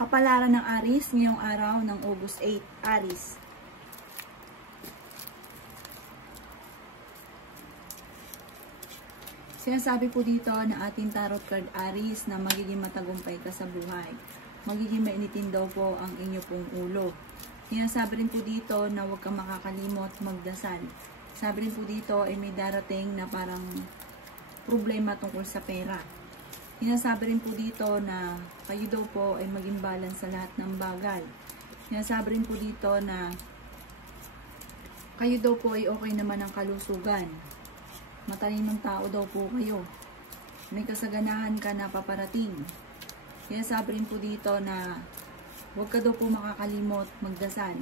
Kapalaran ng Aries ngayong araw ng August 8. Aries. Sinasabi po dito na ating tarot card Aries na magiging matagumpay ka sa buhay. Magiging mainitin daw po ang inyo pong ulo. Sinasabi rin po dito na huwag kang makakalimot magdasal. Sabi rin po dito ay may darating na parang problema tungkol sa pera. Sinasabi rin po dito na kayo daw po ay maging balance sa lahat ng bagay. Sinasabi rin po dito na kayo daw po ay okay naman ang kalusugan. Matalinong tao daw po kayo. May kasaganahan ka na paparating. Sinasabi rin po dito na huwag ka daw po makakalimot magdasal.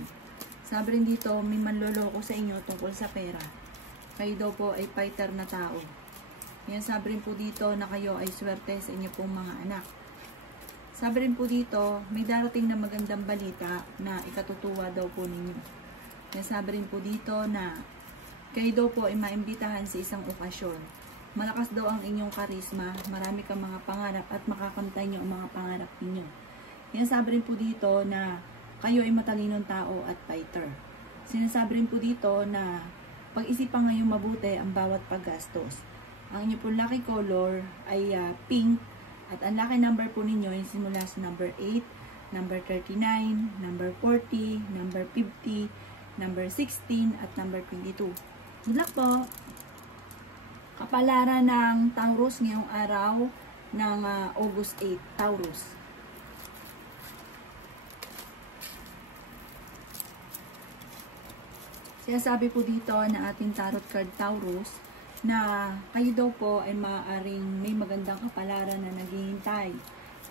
Sabi rin dito may manloloko sa inyo tungkol sa pera. Kayo daw po ay fighter na tao. Sabi rin po dito na kayo ay swerte sa inyo pong mga anak. Sabi rin po dito, may darating na magandang balita na ikatutuwa daw po ninyo. Sabi rin po dito na kayo daw po ay maimbitahan sa isang okasyon. Malakas daw ang inyong karisma, marami kang mga pangarap at makakamtay nyo ang mga pangarap ninyo. Sabi rin po dito na kayo ay matalinong tao at fighter. Sinasabi rin po dito na pag-isipan ngayong mabuti ang bawat paggastos. Ang inyo po lucky color ay pink at ang lucky number po ninyo ay simula sa number 8, number 39, number 40, number 50, number 16 at number 22. Good luck po! Kapalaran ng Taurus ngayong araw ng August 8, Taurus. Sinasabi po dito na ating tarot card Taurus na kayo daw po ay maaaring may magandang kapalaran na naghihintay.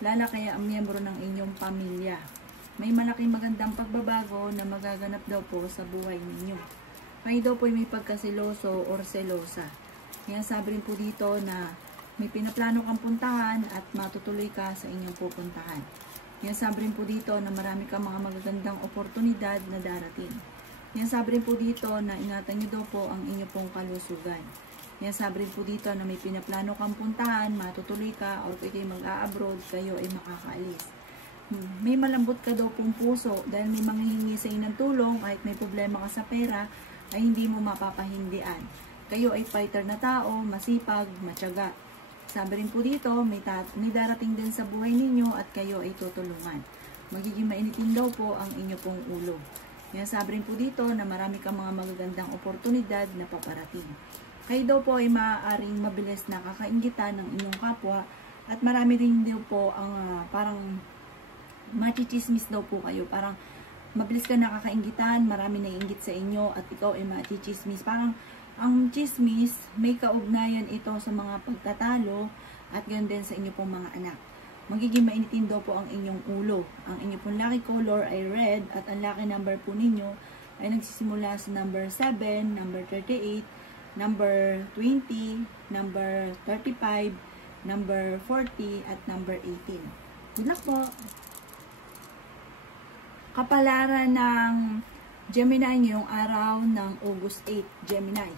Lalaki ang miyembro ng inyong pamilya. May malaking magandang pagbabago na magaganap daw po sa buhay ninyo. Kayo daw po ay may pagkasiloso or selosa. Sabi rin po dito na may pinaplano kang puntahan at matutuloy ka sa inyong pupuntahan. Sabi rin po dito na marami kang mga magagandang oportunidad na darating. Sabi rin po dito na ingatan nyo daw po ang inyong pong kalusugan. Sabi rin po dito na may pinaplano kang puntahan, matutuloy ka, o kayo mag-a-abroad, kayo ay makakaalis. May malambot ka daw pong puso dahil may manghihingi sa inyo ng tulong kahit may problema ka sa pera ay hindi mo mapapahindian. Kayo ay fighter na tao, masipag, matyaga. Sabi rin po dito, may darating din sa buhay ninyo at kayo ay tutulungan. Magiging mainitin daw po ang inyo pong ulo. Sabi rin po dito na marami kang mga magagandang oportunidad na paparating. Kayo daw po ay maaaring mabilis na kakainggitan ng inyong kapwa at marami rin daw po ang parang machichismis daw po kayo. Parang mabilis ka nakakainggitan, marami naiinggit sa inyo at ikaw ay machichismis. Parang ang chismis, may kaugnayan ito sa mga pagtatalo at ganoon din sa inyo pong mga anak. Magiging mainitin daw po ang inyong ulo. Ang inyong pong lucky color ay red at ang lucky number po ninyo ay nagsisimula sa number 7, number 38, number 20, number 35, number 40, at number 18. Good luck po! Kapalaran ng Gemini ngayong araw ng August 8, Gemini.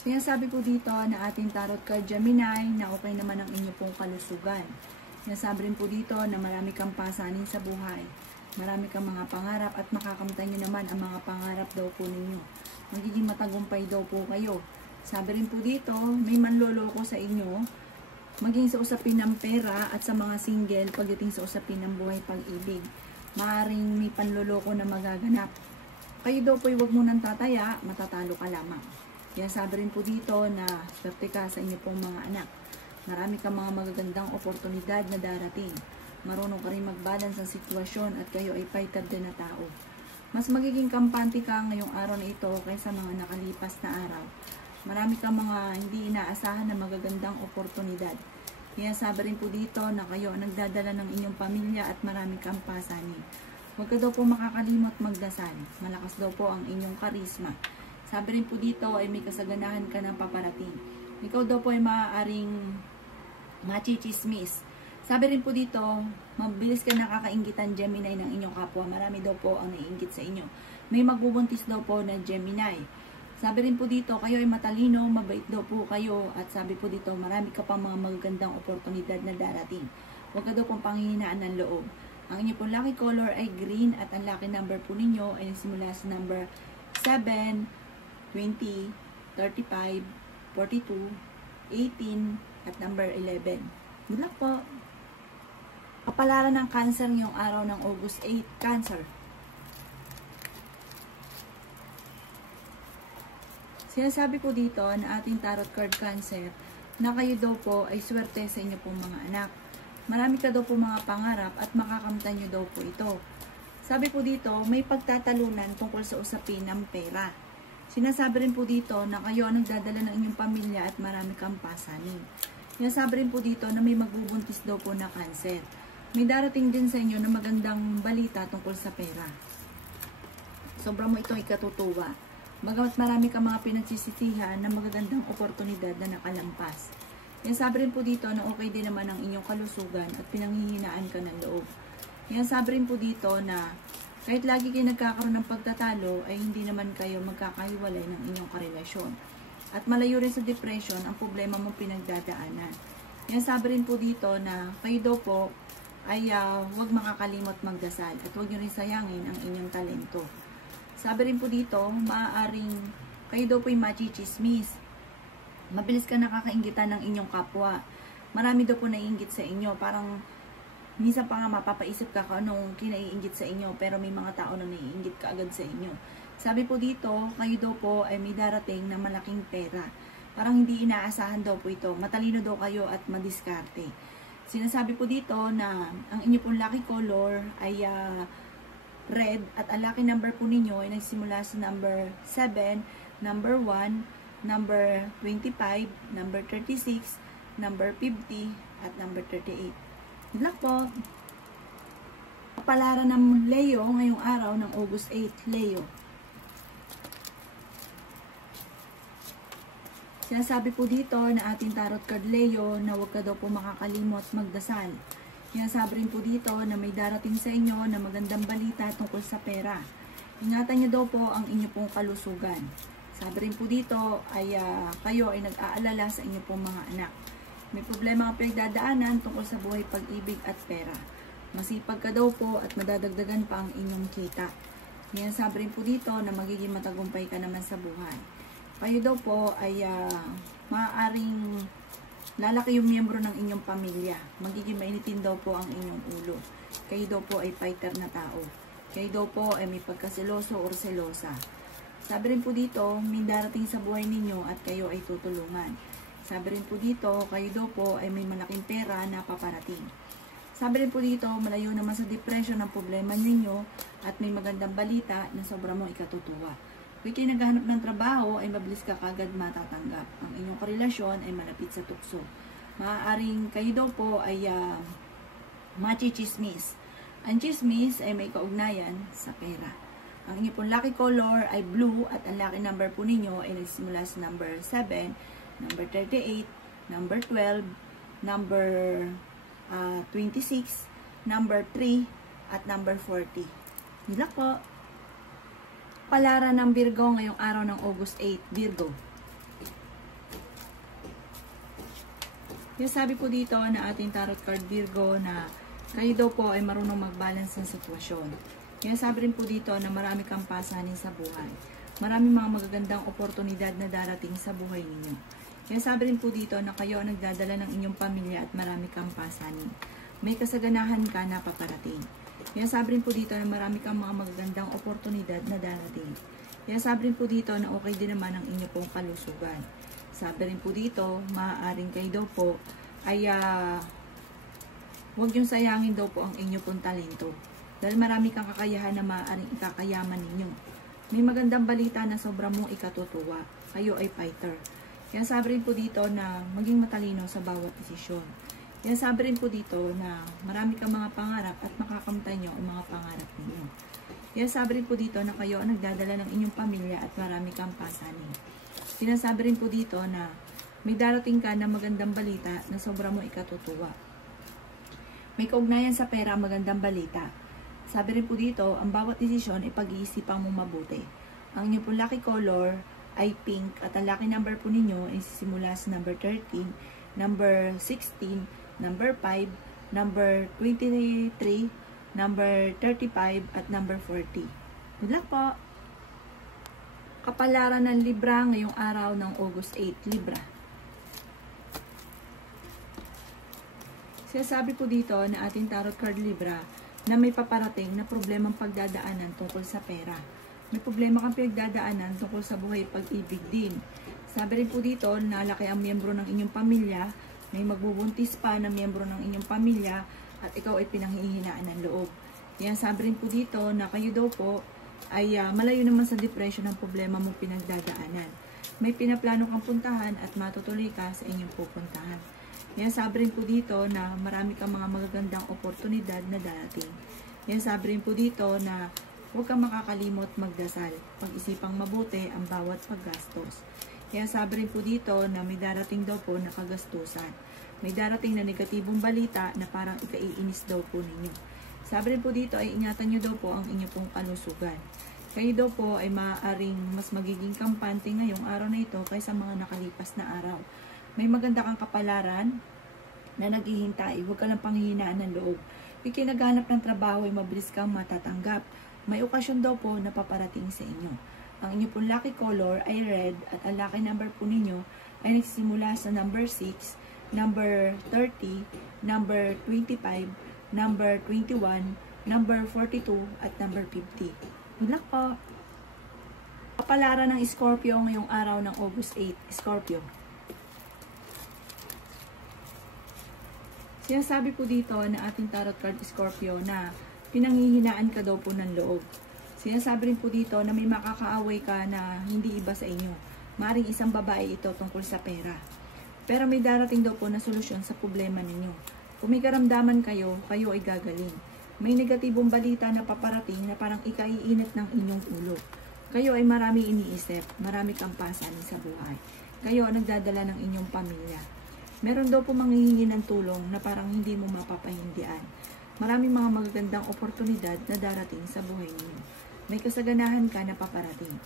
Sinasabi po dito na ating tarot card Gemini na okay naman ang inyo pong kalusugan. Sinasabi rin po dito na marami kang pasanin sa buhay. Marami kang mga pangarap at makakamtan nyo naman ang mga pangarap daw po ninyo. Magiging matagumpay daw po kayo. Sabi rin po dito, may manloloko sa inyo, maging sa usapin ng pera at sa mga single pagdating sa usapin ng buhay pag-ibig. Maaring may panloloko na magaganap. Kayo daw po ay huwag mo nang tataya, matatalo ka lamang. Sabi rin po dito na swerte ka sa inyo pong mga anak. Marami kang mga magagandang oportunidad na darating. Marunong ka rin mag-balance ang sitwasyon at kayo ay fighter din na tao. Mas magiging kampante ka ngayong araw na ito kaysa mga nakalipas na araw. Marami kang mga hindi inaasahan na magagandang oportunidad. Sabi rin po dito na kayo ang nagdadala ng inyong pamilya at marami kang pasanin. Huwag ka daw po makakalimot magdasal. Malakas daw po ang inyong karisma. Sabi rin po dito ay may kasaganahan ka ng paparating. Ikaw daw po ay maaaring machichismis. Sabi rin po dito, mabilis ka nakakainggitan Gemini ng inyong kapwa. Marami daw po ang naiinggit sa inyo. May magbubuntis daw po na Gemini. Sabi rin po dito, kayo ay matalino, mabait daw po kayo. At sabi po dito, marami ka pang mga magagandang oportunidad na darating. Huwag ka daw pong panghihinaan ng loob. Ang inyo pong lucky color ay green at ang lucky number po ninyo ay simula sa number 7, 20, 35, 42, 18, at number 11. Good luck po! Kapalaran ng Cancer ngayong araw ng August 8, Cancer. Sinasabi po dito na ating tarot card Cancer na kayo daw po ay swerte sa inyo pong mga anak. Marami ka daw po mga pangarap at makakamtan nyo daw po ito. Sabi po dito, may pagtatalunan tungkol sa usapin ng pera. Sinasabi rin po dito na kayo ang nagdadala ng inyong pamilya at marami kang pasanin. Sinasabi rin po dito na may magbubuntis daw po na Cancer. May darating din sa inyo na magandang balita tungkol sa pera. Sobra mo itong ikatutuwa. Bagamat marami kang mga pinagsisisihan na magagandang oportunidad na nakalampas. Yan sabi rin po dito na okay din naman ang inyong kalusugan at pinanghihinaan ka ng loob. Yan sabi rin po dito na kahit lagi kayo nagkakaroon ng pagtatalo ay hindi naman kayo magkakahiwalay ng inyong karelasyon. At malayo rin sa depression ang problema mong pinagdadaanan. Yan sabi rin po dito na kayo daw po ay huwag makakalimot magdasal at huwag nyo rin sayangin ang inyong talento. Sabi rin po dito, maaaring kayo daw po yung machichismis. Mabilis ka nakakaingitan ng inyong kapwa. Marami daw po naiinggit sa inyo. Parang minsan pa nga mapapaisip ka kung anong kinaiinggit sa inyo. Pero may mga tao na naiinggit ka agad sa inyo. Sabi po dito, kayo daw po ay may darating na malaking pera. Parang hindi inaasahan daw po ito. Matalino daw kayo at madiskarte. Sinasabi po dito na ang inyo pong lucky color ay red at ang lucky number po ninyo ay nagsimula sa number 7, number 1, number 25, number 36, number 50, at number 38. Good luck po! Kapalaran ng Leo ngayong araw ng August 8, Leo. Sinasabi po dito na ating tarot card Leo na huwag ka daw po makakalimot magdasal. Sinasabi rin po dito na may darating sa inyo na magandang balita tungkol sa pera. Ingatan niyo daw po ang inyo pong kalusugan. Sabi rin po dito ay kayo ay nag-aalala sa inyo pong mga anak. May problema ang pinagdadaanan tungkol sa buhay, pag-ibig at pera. Masipag ka daw po at madadagdagan pa ang inyong kita. Sinasabi rin po dito na magiging matagumpay ka naman sa buhay. Kayo daw po ay maaaring lalaki yung miyembro ng inyong pamilya. Magiging mainitin daw po ang inyong ulo. Kayo daw po ay fighter na tao. Kayo daw po ay may pagkaseloso or selosa. Sabi rin po dito, may darating sa buhay ninyo at kayo ay tutulungan. Sabi rin po dito, kayo daw po ay may malaking pera na paparating. Sabi rin po dito, malayo naman sa depression ang problema ninyo at may magandang balita na sobra mong ikatutuwa. Kung kayo naghahanap ng trabaho, ay mabilis ka kagad matatanggap. Ang inyong karelasyon ay malapit sa tukso. Maaaring kayo daw po ay machichismis. Ang chismis ay may kaugnayan sa pera. Ang inyong pong lucky color ay blue at ang lucky number po ninyo ay nagsimula sa number 7, number 38, number 12, number 26, number 3, at number 40. Good luck po! Palaran ng Virgo ngayong araw ng August 8, Virgo. Yung sabi po dito na ating tarot card Virgo na kayo daw po ay marunong mag-balance ng sitwasyon. Yung sabi rin po dito na marami kang pasanin sa buhay. Maraming mga magagandang oportunidad na darating sa buhay ninyo. Yung sabi rin po dito na kayo ang nagdadala ng inyong pamilya at marami kang pasanin. May kasaganahan ka na paparating. Kaya sabi rin po dito na marami kang mga magagandang oportunidad na darating. Kaya sabi rin po dito na okay din naman ang inyo pong kalusugan. Sabi rin po dito, maaaring kayo daw po ay huwag yung sayangin daw po ang inyo pong talento. Dahil marami kang kakayahan na maaaring ikakayaman ninyo. May magandang balita na sobrang mong ikatutuwa. Kayo ay fighter. Kaya sabi rin po dito na maging matalino sa bawat desisyon. Kaya sabi rin po dito na marami kang mga pangarap at makakamtan nyo ang mga pangarap ninyo. Kaya sabi rin po dito na kayo ang nagdadala ng inyong pamilya at marami kang pasanin. Sinasabi rin po dito na may darating ka na magandang balita na sobrang mo ikatutuwa. May kaugnayan sa pera ang magandang balita. Sabi rin po dito, ang bawat desisyon ay pag-iisipan mong mabuti. Ang inyong pong lucky color ay pink at ang lucky number po ninyo ay simula sa number 13, number 16, number 5, number 23, number 35, at number 40. Good luck po! Kapalaran ng Libra ngayong araw ng August 8, Libra. Sinasabi po dito na ating tarot card Libra na may paparating na problemang pagdadaanan tungkol sa pera. May problema kang pinagdadaanan tungkol sa buhay pag-ibig din. Sabi rin po dito na laki ang miyembro ng inyong pamilya, may magbubuntis pa na miyembro ng inyong pamilya at ikaw ay pinanghihinaan ng loob. Yan, sabi rin po dito na kayo daw po ay malayo naman sa depression ng problema mong pinagdadaanan. May pinaplano kang puntahan at matutuloy ka sa inyong pupuntahan. Yan, sabi rin po dito na marami kang mga magagandang oportunidad na darating. Yan, sabi rin po dito na huwag kang makakalimot magdasal. Pag-isipang mabuti ang bawat paggastos. Kaya sabi rin po dito na may darating daw po na kagastusan. May darating na negatibong balita na parang ikaiinis daw po ninyo. Sabi rin po dito ay ingatan nyo daw po ang inyong pong kalusugan. Kayo daw po ay maaaring mas magiging kampante ngayong araw na ito kaysa mga nakalipas na araw. May maganda kang kapalaran na naghihintay. Huwag ka lang panghihinaan ng loob. Ikinaghanap ng trabaho ay mabilis kang matatanggap. May okasyon daw po na paparating sa inyo. Ang inyo pong lucky color ay red at ang lucky number po ninyo ay nagsisimula sa number 6, number 30, number 25, number 21, number 42, at number 50. Good luck po! Kapalaran ng Scorpio ngayong araw ng August 8, Scorpio. Sinasabi po dito na ating tarot card Scorpio na pinanghihinaan ka daw po ng loob. Sinasabi rin po dito na may makakaaway ka na hindi iba sa inyo. Maring isang babae ito tungkol sa pera. Pero may darating daw po na solusyon sa problema ninyo. Kung may karamdaman kayo, kayo ay gagaling. May negatibong balita na paparating na parang ikaiinit ng inyong ulo. Kayo ay marami iniisip, marami kang pasanin sa buhay. Kayo ang nagdadala ng inyong pamilya. Meron daw po manghihingi ng tulong na parang hindi mo mapapahindian. Maraming mga magagandang oportunidad na darating sa buhay ninyo. May kasaganahan ka na paparating.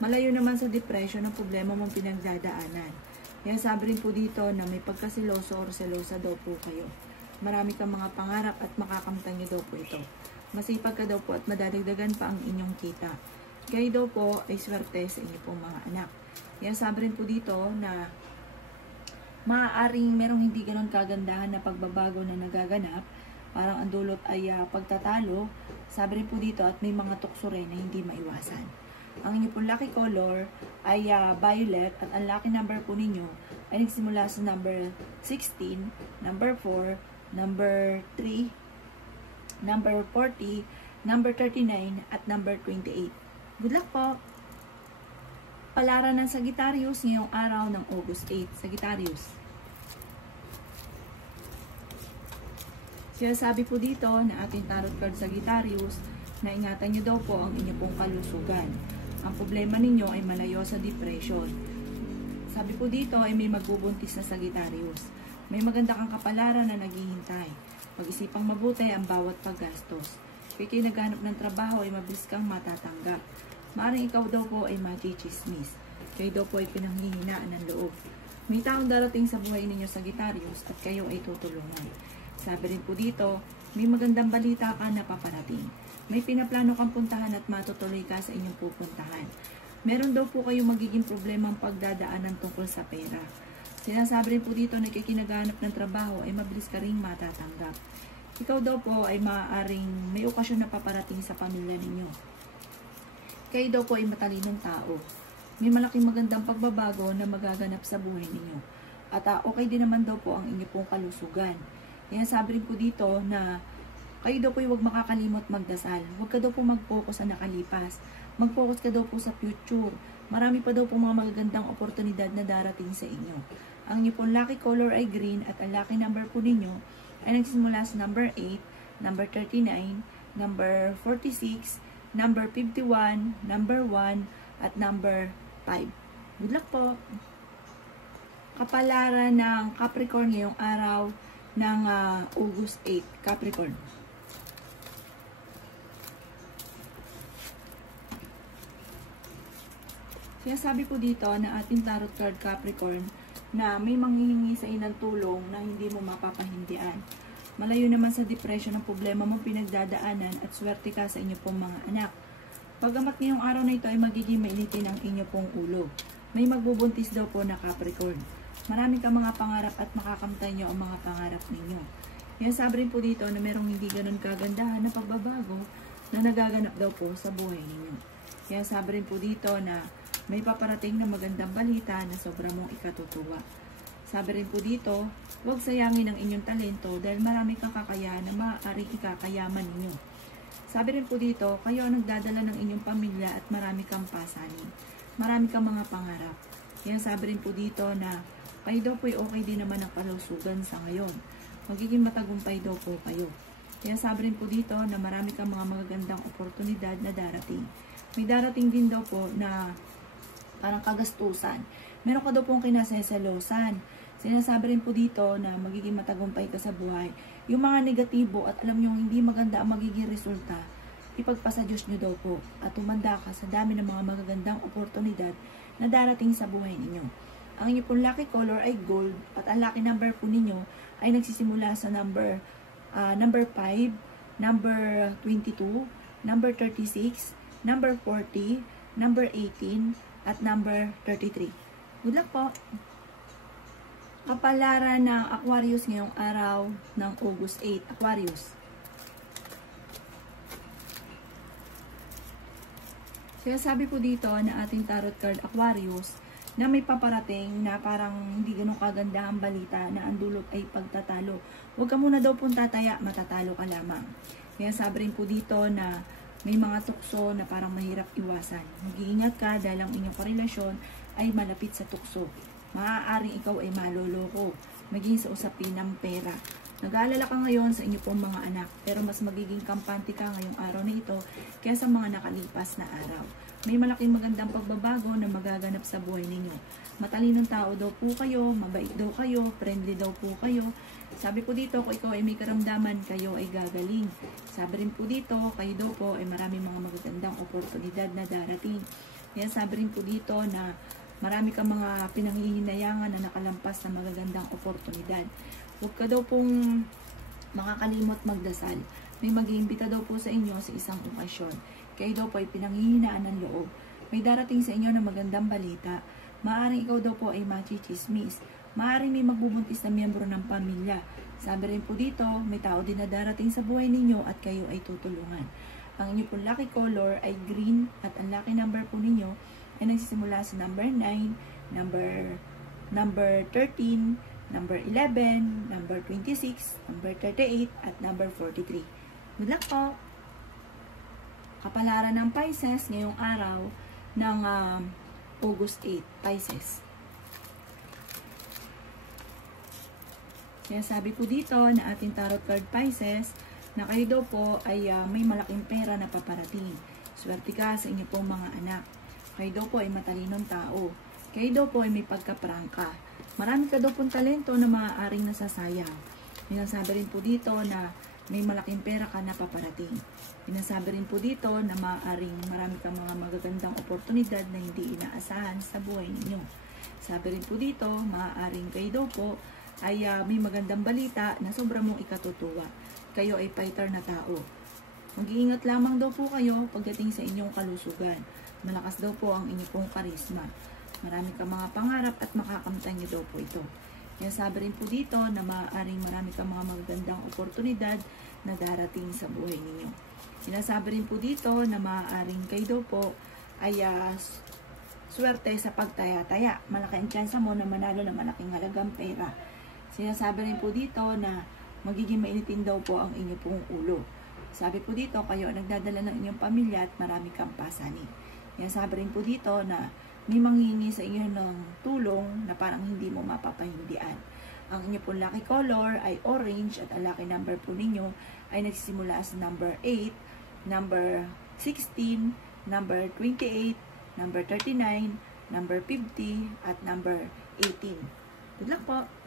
Malayo naman sa depression ang problema mong pinagdadaanan. Kaya sabi rin po dito na may pagkasiloso o selosa daw po kayo. Marami kang mga pangarap at makakamtan niyo daw po ito. Masipag ka daw po at madadagdagan pa ang inyong kita. Kayo daw po ay swerte sa inyong pong mga anak. Kaya sabi rin po dito na maaaring merong hindi ganon kagandahan na pagbabago na nagaganap. Parang ang dulot ay pagtatalo. Sabi rin po dito at may mga tukso rin na hindi maiwasan. Ang inyong pong lucky color ay violet at ang lucky number po ninyo ay nagsimula sa number 16, number 4, number 3, number 40, number 39, at number 28. Good luck po! Palaran ng Sagittarius ngayong araw ng August 8, Sagittarius. Sinasabi po dito na ating tarot card Sagittarius na ingatan nyo daw po ang inyong pong kalusugan. Ang problema ninyo ay malayo sa depression. Sabi po dito ay may magbubuntis na Sagittarius. May maganda kang kapalaran na naghihintay. Pag-isipang mabuti ang bawat paggastos. Kaya naghanap ng trabaho ay mabilis kang matatanggap. Maaring ikaw daw po ay machichismis. Kayo daw po ay pinanghihinaan ng loob. May taong darating sa buhay ninyo Sagittarius at kayo ay tutulungan. Sabi rin po dito, may magandang balita ka na paparating. May pinaplano kang puntahan at matutuloy ka sa inyong pupuntahan. Meron daw po kayong magiging problemang pagdadaanan tungkol sa pera. Sinasabi rin po dito na kikinaghanap ng trabaho ay mabilis ka rin matatanggap. Ikaw daw po ay maaaring may okasyon na paparating sa pamilya ninyo. Kayo daw po ay matalinong tao. May malaking magandang pagbabago na magaganap sa buhay ninyo. At okay din naman daw po ang inyong pong kalusugan. Kaya sabi rin po dito na kayo daw po huwag makakalimot magdasal. Huwag ka daw po mag-focus sa nakalipas. Mag-focus ka daw po sa future. Marami pa daw po mga magagandang oportunidad na darating sa inyo. Ang inyo pong lucky color ay green at ang lucky number po ninyo ay nagsimula sa number 8, number 39, number 46, number 51, number 1, at number 5. Good luck po! Kapalaran ng Capricorn ngayong araw ng August 8, Capricorn. Sinasabi po dito na ating tarot card Capricorn na may manghihingi sa inang tulong na hindi mo mapapahindian. Malayo naman sa depression ang problema mo pinagdadaanan at swerte ka sa inyo pong mga anak. Pagamat ngayong araw na ito ay magiging mainitin ang inyo pong ulo. May magbubuntis daw po na Capricorn. Marami ka mga pangarap at makakamtay nyo ang mga pangarap ninyo. Yan sabi rin po dito na merong hindi ganun kagandahan na pagbabago na nagaganap daw po sa buhay ninyo. Yan sabi rin po dito na may paparating na magandang balita na sobra mong ikatutuwa. Sabi rin po dito, huwag sayangin ang inyong talento dahil marami kang kakayahan na maaaring ikakayaman ninyo. Sabi rin po dito, kayo ang nagdadala ng inyong pamilya at marami kang pasanin. Marami kang mga pangarap. Yan sabi rin po dito na kayo daw po okay din naman ang kalusugan sa ngayon. Magiging matagumpay daw po kayo. Yan sabi rin po dito na marami kang mga magagandang oportunidad na darating. May darating din daw po na parang kagastusan. Meron ka daw pong kinaseselosan. Sinasabi rin po dito na magiging matagumpay ka sa buhay. Yung mga negatibo at alam nyo hindi maganda ang magiging resulta, ipagpasa Diyos nyo daw po at tumanda ka sa dami ng mga magagandang oportunidad na darating sa buhay ninyo. Ang inyo pong lucky color ay gold at ang lucky number po ninyo ay nagsisimula sa number 5, number 22, number 36, number 40, number 18, at number 33. Good luck po! Kapalaran ng Aquarius ngayong araw ng August 8. Aquarius. Sinasabi po dito na ating tarot card Aquarius na may paparating na parang hindi ganun kaganda ang balita na ang dulot ay pagtatalo. Huwag ka muna daw pong tataya, matatalo ka lamang. Kaya sabi rin po dito na may mga tukso na parang mahirap iwasan. Mag-iingat ka dahil ang inyong karelasyon ay malapit sa tukso. Maaaring ikaw ay maloloko, maging sa usapin ng pera. Nag-aalala ka ngayon sa inyo pong mga anak, pero mas magiging kampante ka ngayong araw na ito kaysa mga nakalipas na araw. May malaking magandang pagbabago na magaganap sa buhay ninyo. Matalinong tao daw po kayo, mabait daw kayo, friendly daw po kayo. Sabi po dito, kung ikaw ay may karamdaman, kayo ay gagaling. Sabi rin po dito, kayo daw po ay marami mga magagandang oportunidad na darating. Kaya sabi rin po dito na marami kang mga pinanghihinayangan na nakalampas na magagandang oportunidad. Huwag ka daw pong makakalimot magdasal. May mag-iimbita daw po sa inyo sa isang okasyon. Kayo daw po ay pinanghihinaan ng loob. May darating sa inyo na magandang balita. Maaaring ikaw daw po ay machichismis. Maaaring may magbubuntis na miyembro ng pamilya. Sabi rin po dito, may tao din na darating sa buhay ninyo at kayo ay tutulungan. Ang inyo pong lucky color ay green at ang lucky number po ninyo ay nagsisimula sa number 9, number 13, number 11, number 26, number 38, at number 43. Good luck po! Kapalaran ng Pisces ngayong araw ng August 8, Pisces. Kaya sabi po dito na ating tarot card Pisces na kayo daw po ay may malaking pera na paparating. Swerte ka sa inyo pong mga anak. Kayo daw po ay matalinong tao. Kayo daw po ay may pagkaprangka. Marami ka daw pong talento na maaaring nasasayang. Pinasabi rin po dito na may malaking pera ka na paparating. Pinasabi rin po dito na maaaring marami kang mga magagandang oportunidad na hindi inaasahan sa buhay ninyo. Sabi rin po dito, maaaring kayo daw po ay may magandang balita na sobra mong ikatutuwa. Kayo ay fighter na tao. Mag-iingat lamang daw po kayo pagdating sa inyong kalusugan. Malakas daw po ang inyong pong karisma. Marami kang mga pangarap at makakamtan niyo daw po ito. Kaya sabi rin po dito na maaaring marami kang mga magagandang oportunidad na darating sa buhay ninyo. Sinasabi rin po dito na maaaring kayo daw po ay swerte sa pagtaya-taya. Malaki ang tsansa mo na manalo ng malaking halagang pera. Sinasabi rin po dito na magiging mainitin daw po ang inyong pong ulo. Sabi po dito, kayo nagdadala ng inyong pamilya at marami kang pasanin. Kaya sabi rin po dito na may manghihingi sa inyo ng tulong na parang hindi mo mapapahindian. Ang inyo pong lucky color ay orange at ang lucky number po ninyo ay nagsisimula sa number 8, number 16, number 28, number 39, number 50, at number 18. Good luck po!